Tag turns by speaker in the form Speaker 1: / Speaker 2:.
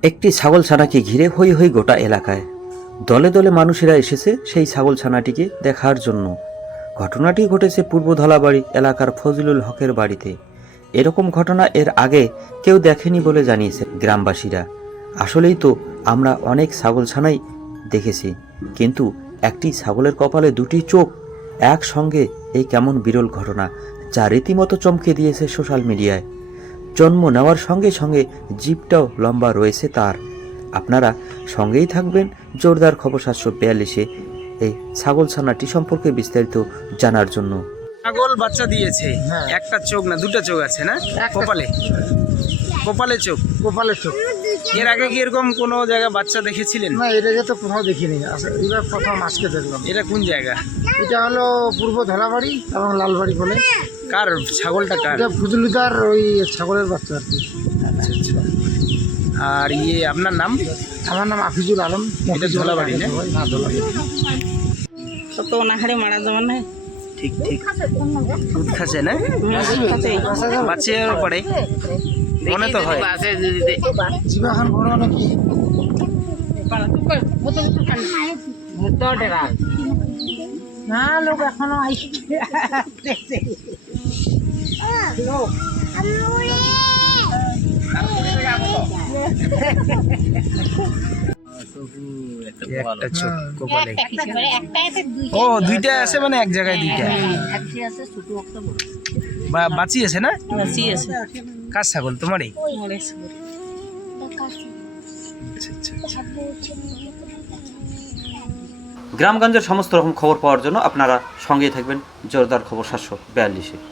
Speaker 1: একটি ছাগলছানাকে ঘিরে হই হই গোটা এলাকায়। দলে দলে মানুষেরা এসেছে সেই ছাগলছানাটিকে দেখার জন্য। ঘটনাটি ঘটেছে পূর্ব ধলাবাড়ি এলাকার ফজলুল হকের বাড়িতে। এরকম ঘটনা এর আগে কেউ দেখেনি বলে জানিয়েছে গ্রামবাসীরা। আসলেই তো আমরা অনেক ছাগলছানাই দেখেছি, কিন্তু একটি ছাগলের কপালে দুটি চোখ একসঙ্গে, এই কেমন বিরল ঘটনা, যা রীতিমতো চমকে দিয়েছে সোশ্যাল মিডিয়ায়। জন্ম নেওয়ার সঙ্গে সঙ্গে জিভটাও লম্বা রয়েছে তার। আপনারা সঙ্গেই থাকবেন জোরদার খবর 742-এ এই ছাগলছানাটি সম্পর্কে বিস্তারিত জানার জন্য।
Speaker 2: ছাগল বাচ্চা দিয়েছে, একটা চোখ না দুটো চোখ আছে না কপালে? কপালে চোখ,
Speaker 3: গোপালের চোখ।
Speaker 2: এর আগে কি এরকম কোনো জায়গায় বাচ্চা দেখেছিলেন?
Speaker 3: না, এটাকে তো কোথাও দেখিনি, এবার প্রথম আজকে দেখলাম।
Speaker 2: এটা কোন জায়গা?
Speaker 3: এটা হলো পূর্ব ধলাবাড়ি এবং লালবাড়ি বলে।
Speaker 2: কার ছাগলটা কার?
Speaker 3: এটা ফজলুদার ওই ছাগলের বাচ্চা আর কি।
Speaker 2: আর আপনার নাম?
Speaker 3: আমার নাম আফিজুল আলম।
Speaker 2: এটা ধলাবাড়ি না?
Speaker 3: হ্যাঁ, ধলাবাড়ি।
Speaker 4: তো ওনাহারে মারা যাবেন না।
Speaker 2: ঠিক ঠিক দুধ খাচ্ছে না? বাচ্চা পড়ে মনে তো হয়।
Speaker 3: জিবা খান বড় নাকি? না, লোক এখনো আসছে।
Speaker 2: একটা চোখ কপালে। ও দুইটা আছে, মানে এক জায়গায় দুইটা বাঁচিয়েছে না? কার ছাগল? তোমারই?
Speaker 1: গ্রামগঞ্জের সমস্ত রকম খবর পাওয়ার জন্য আপনারা সঙ্গেই থাকবেন জোরদার খবর 742-এ।